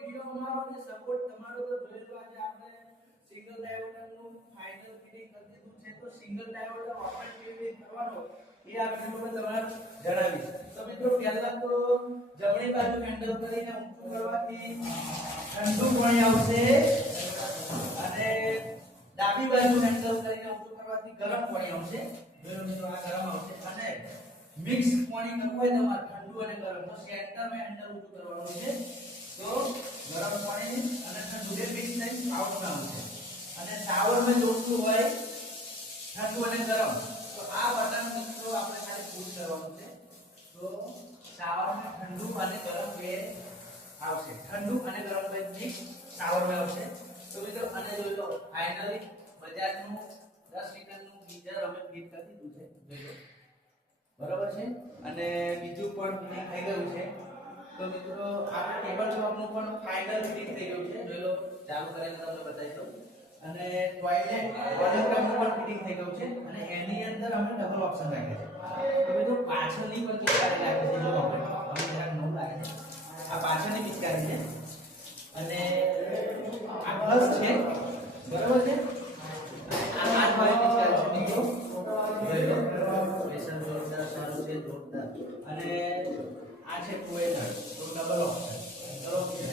Video અમારો અને support તમારો તો જોઈ લો. આજે આપણે સિંગલ ડાયોડરનું ફાઇનલ ફિટિંગ કરી દીધું છે. તો સિંગલ ડાયોડર ઓપરેટ કેવી રીતે કરવાનો એ આ વિડિયોમાં તમને જણાવીશ. તો મિત્રો પહેલા તો જમણી બાજુ હેન્ડલ કરીને ઊંચું કરવાથી ઠંડુ પાણી આવશે અને ડાબી બાજુ હેન્ડલ કરીને ઊંચું કરવાથી ગરમ પાણી આવશે. જોયો મિત્રો આ ગરમ આવશે અને મિક્સ પાણી કરવું હોય તમારે ઠંડુ અને ગરમ તો સેન્ટરમાં હેન્ડલ ઊંચું કરવાનું છે. તો ગરમ પાણી અને ઠંડુ બે મિક્સ થઈને શાવરમાં આવશે અને શાવરમાં જોડતું હોય ઠંડુ અને ગરમ તો આ બટન મિત્રો આપણે ખાલી પુશ કરવાનું છે. તો શાવરમાં ઠંડુ અને ગરમ બે આવશે. ઠંડુ અને ગરમ બે મિક્સ શાવરમાં આવશે. તો મિત્રો અને જોઈ લો ફાઇનલી બજાજનું 10 લીટરનું ગીઝર અમે ફિટ કરી દીધું છે. જોઈ લો બરાબર છે અને બીજું પણ ફિટિંગ થઈ ગયું છે. તો મિત્રો આપણે ટેબલ ટોપનું પણ ફાઇનલ ફિટિંગ થઈ ગયું છે. જોઈ લો ચાલુ કરીને તમને બતાવી દઉં અને ટોયલેટ વોલ્યુમનું પણ ફિટિંગ થઈ ગયું છે અને એની અંદર અમે ડબલ ઓપ્શન રાખ્યા છે. તો મિત્રો પાછળની પણ પિચકારી રાખી છે. જો આપણે જરા નવું લાગે છે. આ પાછળની પિચકારી છે અને આ પ્લસ છે બરાબર છે. આ વાળી પિચકારી છે મિત્રો. જોઈ લો પ્રેશર જોરદાર સારું છે જોરદાર અને આ છે કોઈલર તો ડબલ ઓપ્શન બરોબર છે.